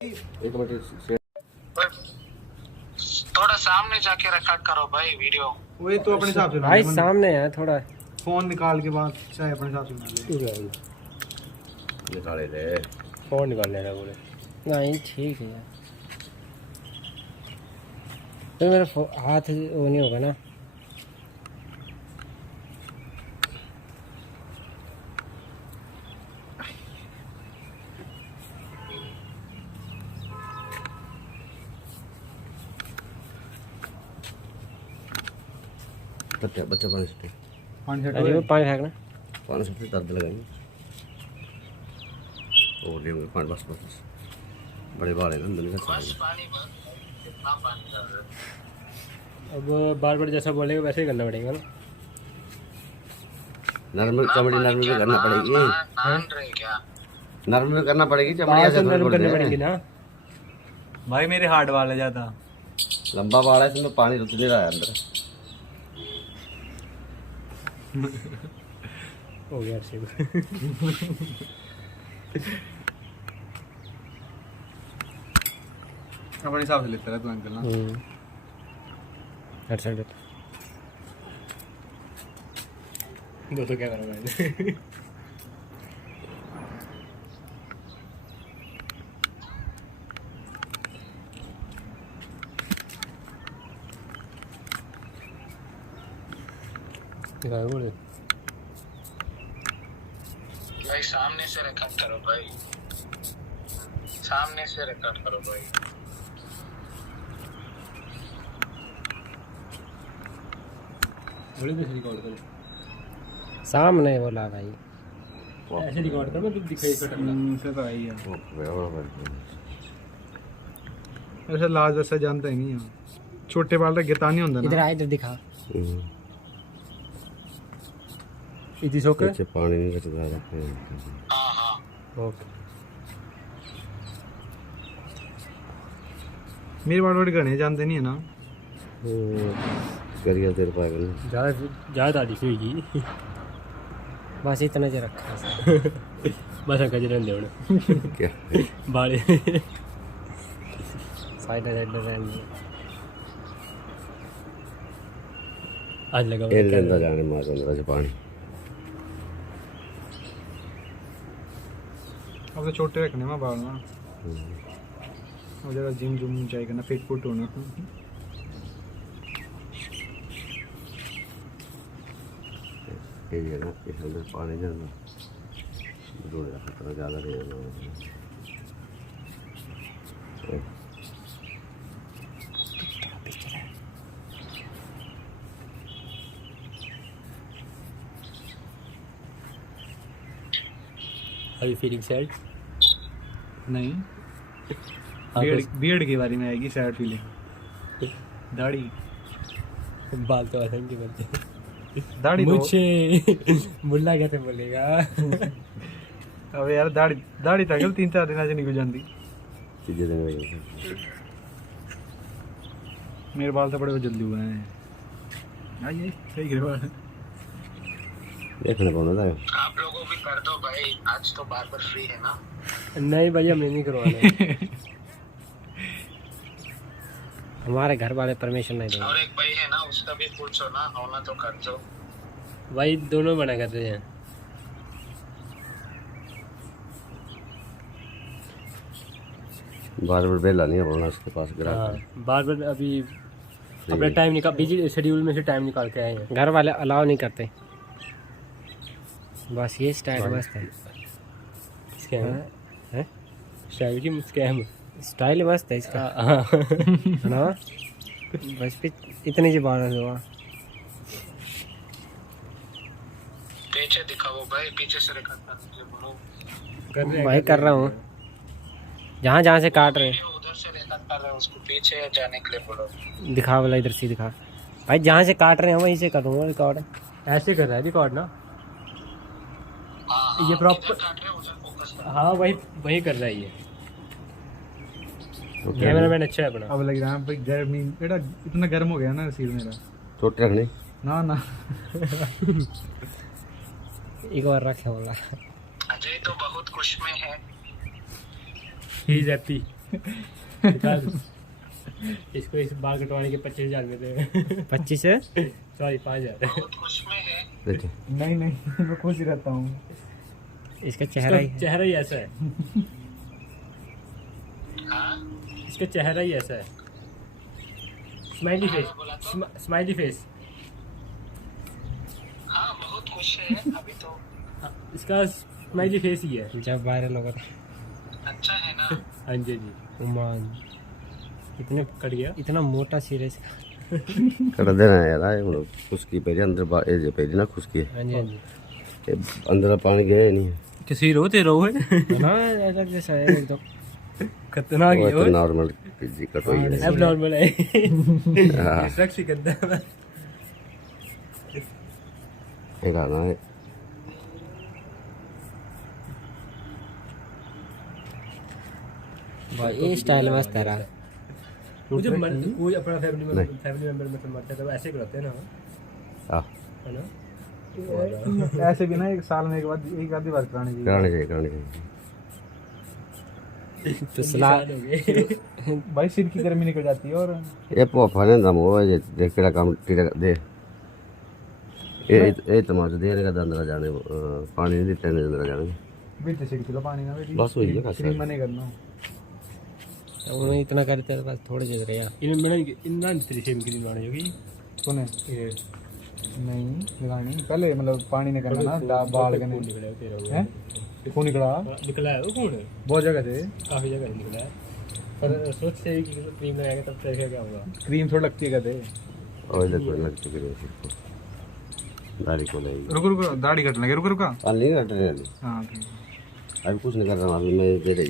एक मिनट थोड़ा सामने जाके रिकॉर्ड करो भाई वीडियो। वही तो अपने हिसाब से भाई सामने है थोड़ा फोन निकाल के बाद चाहे अपने हिसाब से बना ले। निकाले थे फोन निकाल लेना बोले नहीं ठीक है यार तो मेरा हाथ वो नहीं होगा ना। बच्चा बच्चा पानी से पानी से अरे वो पानी फेंकना पानी से दर्द लगाएंगे और लेंगे पानी बस बस बड़े बाल है ना अंदर का बस पानी भर कितना पानी डाल रहे अब बार बार जैसा बोलेगा वैसे ही करना पड़ेगा ना। नरम चमड़ी नरम भी करना पड़ेगी नान रहे क्या? नरम भी करना पड़ेगी चमड़ी बाल ऐसे तो थोड़ी नरम करने बोलते पड़ेंगे हैं। ना। भाई मेरे हार्ड वाला ज्यादा लंबा बाल है इसमें पानी रुक नहीं रहा है अंदर। हो गया सिर्फ अपने हिसाब से लेता रहा तू अंकल ना। हट साइड दो तो क्या करूँ मैं दिखाओ बोले भाई सामने से रिकॉर्ड करो भाई, सामने से रिकॉर्ड करो भाई। बोले कैसे रिकॉर्ड करो सामने बोला भाई ऐसे रिकॉर्ड कर मैं तुम दिखाई कटना से तो आई है वो बड़ा बड़ा ऐसा लाज वैसा जानता ही नहीं है। छोटे बाल का गिता नहीं होता इधर ना। आ इधर दिखा इधर सोके नीचे पानी नहीं कटता रखते हैं। हाँ हाँ ओके मेरे बाल वाले घने जानते नहीं है ना। करिया तेरे पाएगा ना ज़्यादा दिख होगी बस इतना जो रखा है बस अंकल जी रहने होना क्या बाड़े साइड रहने आज लगा हुआ ये है लेंदा जाने मार अंदर से पानी अब तो छोटे रखने में बाल ना और जरा जिम जुम जाएगा ना फिट फुट होना। ये है ना इस अंदर पानी जाना दूर का खतरा ज़्यादा नहीं है। अभी फीलिंग सैड नहीं बियर्ड के बारे में आएगी सैड फीलिंग। दाढ़ी बाल तो आते बनते दाढ़ी तो मुझे मुल्ला कैसे बोलेगा अब यार दाढ़ी दाढ़ी तक 3-4 दिन से निकल जाती। तीसरे दिन में मेरे बाल तो बड़े जल्दी हुए हैं। आइए सही गिरे बाल देखने कौन होता है आप लोगों भी कर दो भाई, आज तो बार्बर फ्री है ना। नहीं भैया मैं नहीं करवाना हमारे घर वाले परमिशन नहीं देंगे और एक भाई है ना उसका भी पूछो ना, होना तो कर दो भाई दोनों मना कर रहे हैं। बार बार बेला नहीं है बोलना उसके पास गिरा बार बार अभी अपना टाइम निकाल बिजी शेड्यूल में से टाइम निकाल के आए हैं। घर वाले अलाउ नहीं करते बस ये स्टाइल मस्त है। स्कैम है स्टाइल की स्कैम स्टाइल मस्त है इसका है ना बस पे इतनी सी बात हुआ। पीछे दिखाओ भाई, पीछे से रिकॉर्ड कर दीजिए, बोलो भाई कर रहा हूँ जहाँ जहाँ से काट रहे हैं उधर से रिकॉर्ड कर रहे हो, उसको पीछे जाने के लिए बोलो। दिखा वाला इधर से दिखा भाई जहाँ से काट रहे हैं वहीं से करूँगा रिकॉर्ड। ऐसे कर रहा है रिकॉर्ड ना हाँ ये हाँ, प्रॉपर इधर काट रहे हो उधर फोकस करो। हाँ वही वही कर रहा है ये कैमरा मैन अच्छा है अपना। अब लग रहा है भाई गर्मी बेटा इतना गर्म हो गया ना सिर मेरा। छोटे रखने ना ना एक बार रखे बोला अजय तो बहुत खुश में है। He is happy. इसको इस बाल कटवाने के 25,000 में थे। 25 है, सॉरी 5,000। बहुत खुश में है। देखिए नहीं नहीं मैं खुश ही रहता हूँ। इसका चेहरा ही ऐसा है। हाँ इसका चेहरा ही ऐसा है। Smiley face, smiley face. हाँ बहुत खुश है अभी तो। इसका स्माइली फेस ही है। जब वायरल होगा अच्छा है ना। हाँ जी जी। उमान इतने कट गया, इतना मोटा सिर है इसका। कर देना यार आए हम लोग खुशकी पहले अंदर ए जे पहले ना खुशकी हाँ जी हाँ जी। ये अंदर पानी गया नहीं है किसी रो ते रो है ना, अलग जैसा है एकदम खतरनाक वो है। तो नॉर्मल जी कट हुई है अब नॉर्मल है। हाँ रक्सी गंदा है। एक आना है भाई ये स्टाइल मस्त है रहा। मुझे कोई अपना फैमिली मेंबर मतलब मरता है तो ऐसे ही करते हैं ना, हाँ है ना। ऐसे भी ना एक साल में एक आधी बार करानी चाहिए। कराने चाहिए तो सलाह भाई सिर की गर्मी निकल जाती है। और ये पोफा ने दम हो जे देख केड़ा काम टीड़ा दे ये तमाशा देने का अंदर जाने पानी नहीं देते अंदर जाने बीते सिर किलो पानी ना बेटी बस वही है खासा क्रीम मने करना। उन्होंने इतना करते हैं बस थोड़ी जगह रहा इन मैंने इतना तेरी सेम की बनाने होगी सुने ये नहीं लगानी पहले मतलब पानी ने करना ना बाल करने निकला तेरा हैं खून निकला निकला है वो कौन है, बहुत जगह से। काफी जगह निकला है। पर सोच से कि क्रीम लगाएगा तब तक क्या होगा। क्रीम थोड़ी लगती है कहते। और इधर कोई लग चुकी है दाढ़ी को लेगी रुको रुको दाढ़ी कट लगे रुको रुका। पानी नहीं कट रहे हाँ अभी कुछ नहीं कर रहा अभी मैं दे रही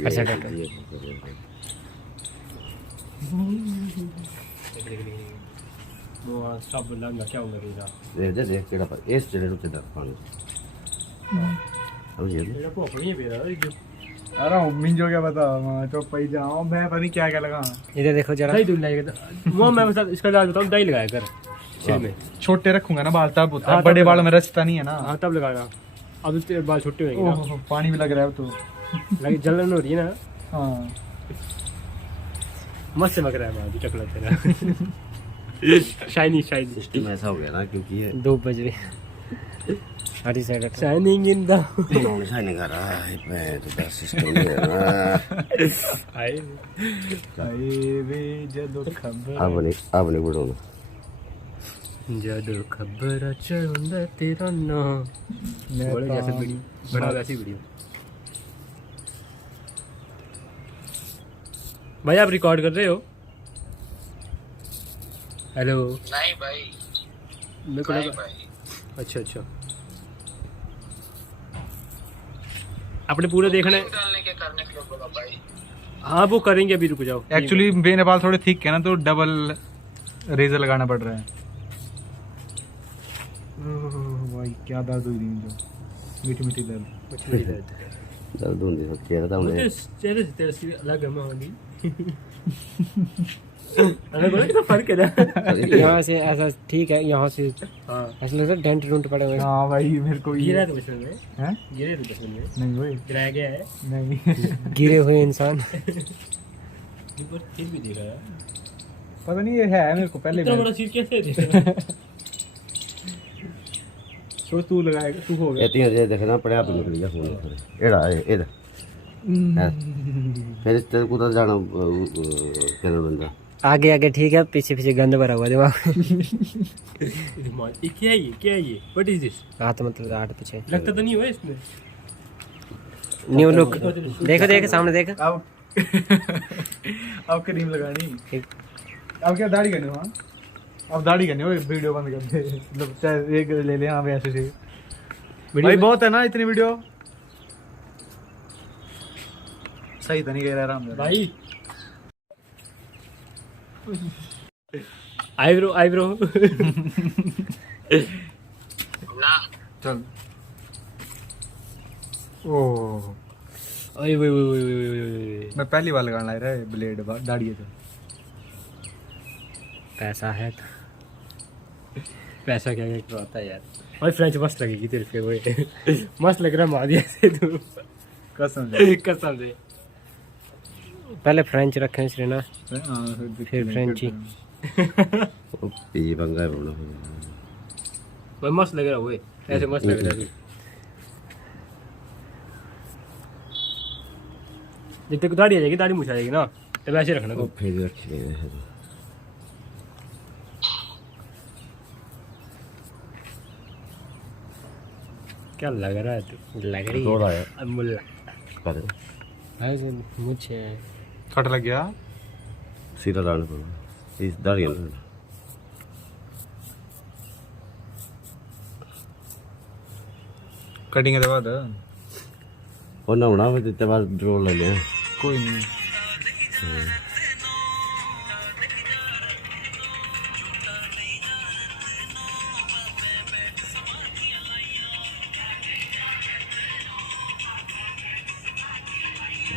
वो सब लगा क्या होगा तेरा दे दे केड़ा पर इस चले रुक दे पानी अब ये तेरा को अपनी पे रहा है। अरे मिंजो क्या बता तो पई जाओ मैं पता नहीं क्या क्या लगा। इधर देखो जरा दही दूध लगाएगा वो मैं बस इसका इलाज बताऊं, दही लगाया कर सिर में। छोटे रखूंगा ना बाल तब होता है, हाँ, बड़े तब बाल में रचता नहीं है ना। हाँ तब लगाना। अब तेरे बाल छोटे होंगे ना, ओहो पानी भी लग रहा है अब तो। लगे जलन हो रही है ना। हाँ मस्त चमक रहा है बाल चकला तेरा। शाइनी शाइनी सिस्टम ऐसा हो गया ना क्योंकि ये 2 बज रहे हरी साइड शाइनिंग इन द उन्होंने साइन कर रहा है मैं तो दस सिस्टम नहीं है ना आई आए वे जदो खबर अब नहीं बुढ़ो जदो खबर चलंदा तेरा ना बड़े जैसे वीडियो बड़ा वैसी वीडियो। भाई आप रिकॉर्ड कर रहे हो? हेलो नहीं भाई मेरे को नहीं लगा भाई। अच्छा अच्छा आपने पूरे देखना है। डालने के करने के लिए बोला भाई। हाँ वो करेंगे अभी, रुक जाओ। एक्चुअली मेरे बाल थोड़े थिक है ना तो डबल रेजर लगाना पड़ रहा है। ओह भाई क्या दर्द हुई थी जो मीठी मीठी दर्द। दर्द होती है चेहरा था मुझे चेहरे से तेरे से अलग है मानी। अरे बोला कितना फर्क है ना। यहाँ से ऐसा ठीक है, यहाँ से हाँ ऐसा लगता है डेंट डूंट पड़े हुए। हाँ भाई मेरे को गिरा तो बचपन में हैं गिरे तो बचपन में नहीं हुए गिराया गया है नहीं गिरे हुए इंसान। फिर भी देखा है पता नहीं ये है मेरे को पहले इतना बड़ा चीज कैसे देखा। तो तू लगाएगा तू हो गया। ये तीन देखना पड़े आप निकल गया फोन एड़ा है इधर फिर तेरे को तो जाना केरल बंदा आगे आगे ठीक है, पीछे पीछे गंद भरा हुआ दिमाग। क्या है ये, क्या है ये, व्हाट इज दिस? हाथ मतलब हाथ पीछे लगता तो नहीं हुआ इसमें। न्यू लुक देखो देखो सामने देखो। अब अब क्रीम लगानी अब क्या दाढ़ी करनी वहाँ अब दाढ़ी करनी हो वीडियो बंद कर दे मतलब चाहे एक ले ले। हाँ भाई ऐसे से भाई बहुत है ना इतनी वीडियो सही तो नहीं कह रहा हम भाई। आईब्रो आईब्रो ना चल ओह ओए ओए ओए ओए मैं पहली बार लगाना है रे ब्लेड दाढ़ी है पैसा है तो पैसा क्या क्या करवाता है यार। और फ्रेंच मस्त लगेगी तेरे पे वो मस्त लग रहा है मार दिया से तू कसम से कसम से। पहले फ्रेंच रखे हैं श्रीना, हाँ, फिर फ्रेंची। ये पंगा है बोलो। वो मस्त लग रहा है, वो ऐसे मस्त लग रहा है। जब तक दाढ़ी आ जाएगी, दाढ़ी मुछ आ जाएगी ना, तब ऐसे रखना वो को। फिर रखी है। क्या लग रहा है? तू लग रही थोड़ा है है। अब मुल्ला कर ऐसे मुझे कट लग गया। सीधा डालना पड़ेगा इस दाढ़ी ना। कटिंग के बाद और ना होना फिर इतने बाद ड्रोन ले लें। कोई नहीं।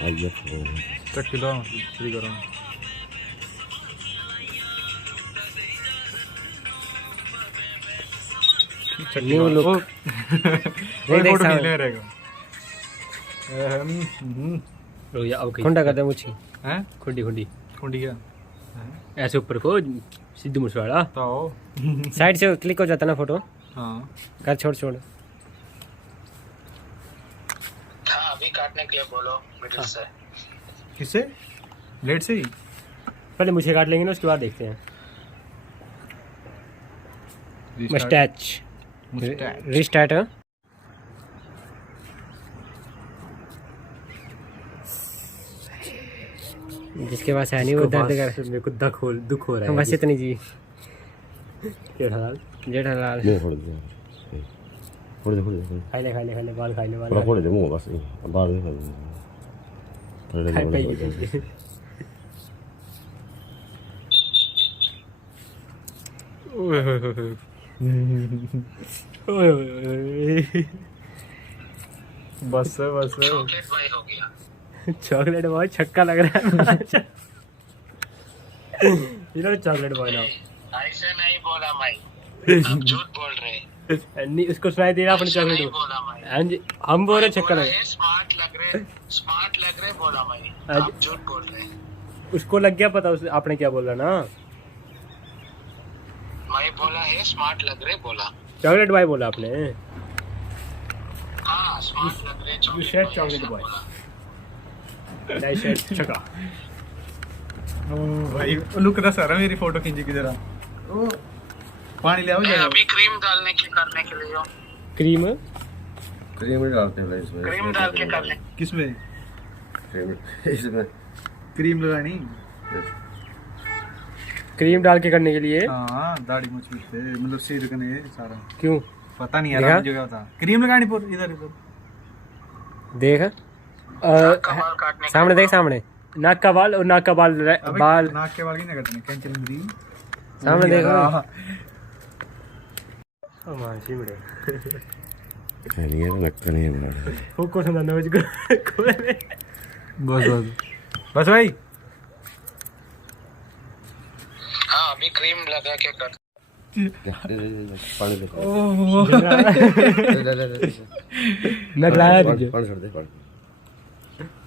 आइए चक्की लो, फ्री करो। New look. देख देख सामने। ले रहेगा। रुक जा, अब खुंडा कर दे मुझे। हैं? खुंडी खुंडी कुंडी क्या? ऐसे ऊपर को सिद्धू मुसवाड़ा तो साइड से क्लिक हो जाता ना फोटो। हाँ। कर छोड़ छोड़। हाँ अभी काटने के लिए बोलो मिडिल से। किससे? ब्लेड से ही? पहले मुझे काट लेंगे ना, उसके बाद देखते हैं। मस्टैच रिस्टार्ट है। जिसके पास है नहीं वो दर्द कर, मेरे को दुख हो रहा है बस इतनी जी। जेठालाल जेठालाल मुंह फोड़ दे फोड़ दे खाई ले बाल खाई ले बाल थोड़ा फोड़ दे मुंह बस बाहर नहीं थोड़ा खाई दे ओए होए होए होए। बस बस। चॉकलेट भाई हो गया। चॉकलेट बॉय छक्का लग रहा है। इन्होंने चॉकलेट बॉय ना ऐसे नहीं बोला मैं, आप झूठ बोल रहे हैं। नहीं, उसको सुनाई दे रहा अपने ऐसे नहीं चॉकलेट बोला मैं। हाँ जी, हम बोल रहे छक्का लग स्मार्ट लग रहे बोला मैं, आज- आप झूठ बोल रहे हैं। उसको लग गया पता, उसने आपने क्या बोला ना। मैं बोला है स्मार्ट लग रहे बोला। चॉकलेट बॉय बोला आपने। हाँ स्मार्ट लग रहे You said chocolate boy. नहीं शायद छक्का। ओ भाई लुक दा सारा मेरी फोटो खींची की जरा। ओ पानी ले आओ मैं जरा। अभी क्रीम डालने के करने के लिए हूँ। क्रीम क्रीम डालते हैं इसमें क्रीम डाल के करने। किसमें? क्रीम इसमें क्रीम लगानी? क्रीम डाल के करने के लिए। हाँ दाढ़ी मुछ पे मतलब सिर कने सारा। क्यों? पता नहीं यार देखा? मुझे क्या था। क्रीम लगानी पर इधर इधर। देख का बाल काटने के सामने लिए देख, सामने नाक का बाल और नाक का बाल अबे बाल नाक के बाल की ना कटने कैंची लंबी। सामने देखो। हाँ। मानसी बड़े नहीं है नक्का नहीं है वो कौन सा नोज को बस बस बस भाई। हाँ अभी क्रीम लगा के कर। पानी दे ओह नगलाया तुझे, पानी छोड़ दे पानी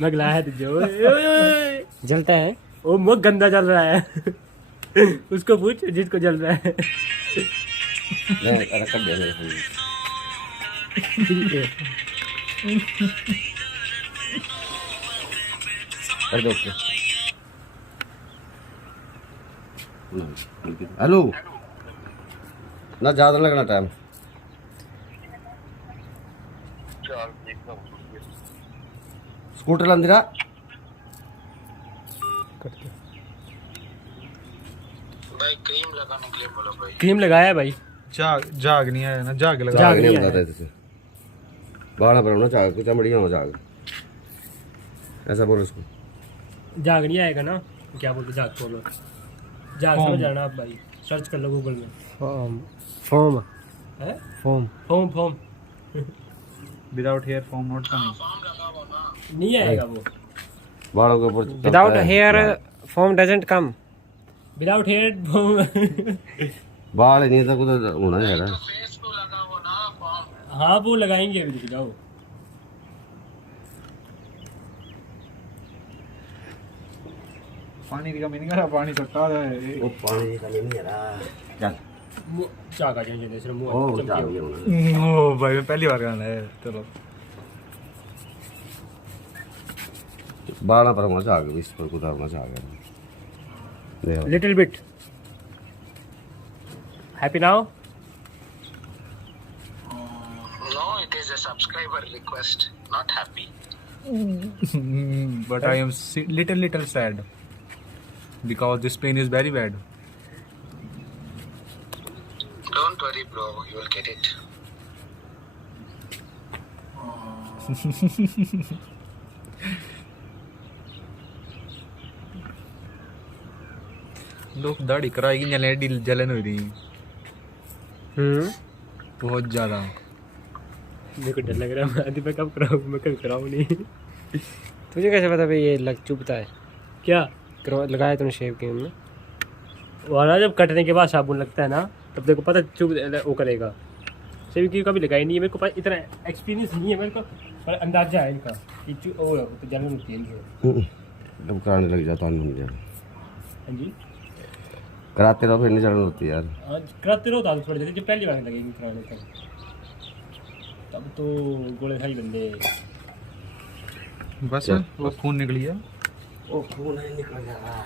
नगलाया तुझे। जलता है वो, मुख गंदा जल रहा है। उसको पूछ जिसको जल रहा है। नहीं अरे कर दे कर दो ओके हेलो ना ज़्यादा लगना टाइम स्कूटर अंदर भाई क्रीम लगाने के लिए बोलो भाई। क्रीम लगाया है भाई। जाग नहीं आया ना, जाग लगा। जाग नहीं बताते आया। थे बाड़ा पर ना जाग कुछ बढ़िया हो जाग ऐसा बोलो उसको जाग नहीं आएगा ना, क्या बोलते जाग बोलो। जाग समझ जाना आप भाई, सर्च कर लो गूगल में। फॉर्म है, foam foam foam without hair foam not coming. Foam लगा वो ना। नहीं आएगा वो। बाड़ों के ऊपर without hair foam doesn't come. Without hair foam बाल नहीं था कुछ होना चाहिए फेस को लगा वो ना फॉर्म। हाँ वो लगाएंगे अभी, रुक जाओ। पानी की कमी नहीं करा, पानी सट्टा है। वो पानी की कमी नहीं है ना। चल चाका चेंज जैसे ओ मुंह जा गया होना। ओ भाई मैं पहली बार गाना है। चलो बारह पर मजा आ गया, 20 पर कुछ मजा आ गया। Little bit happy now. No, it is a subscriber request, not happy. but I am little sad because this pain is very bad. Don't worry, bro. You will get it. लोग दाढ़ी कराएगी जलेडी जलन हो रही बहुत ज्यादा। मेरे को डर लग रहा है, मैं कब कराऊँ, मैं कभी कराऊँ नहीं। तुझे कैसे पता भाई ये लग चुभता है? क्या लगाया तूने शेव क्रीम में? वाला जब कटने के बाद साबुन लगता है ना, तब देखो पता चुभ वो करेगा। शेव क्रीम कभी लगाई नहीं है, मेरे को इतना एक्सपीरियंस नहीं है मेरे को, पर अंदाजा है इनका कि वो तो जलन होती है इनसे। जब कराने लग जाता हूँ यार। हाँ जी कराते रहो फिर नहीं जलन होती यार। आज कराते रहो तो आदत पड़ जाती है, जब पहली बार लगेगी कराने तब तो गोले खाई बंदे। बस वो खून निकली है। ओ खून नहीं निकल जा रहा है।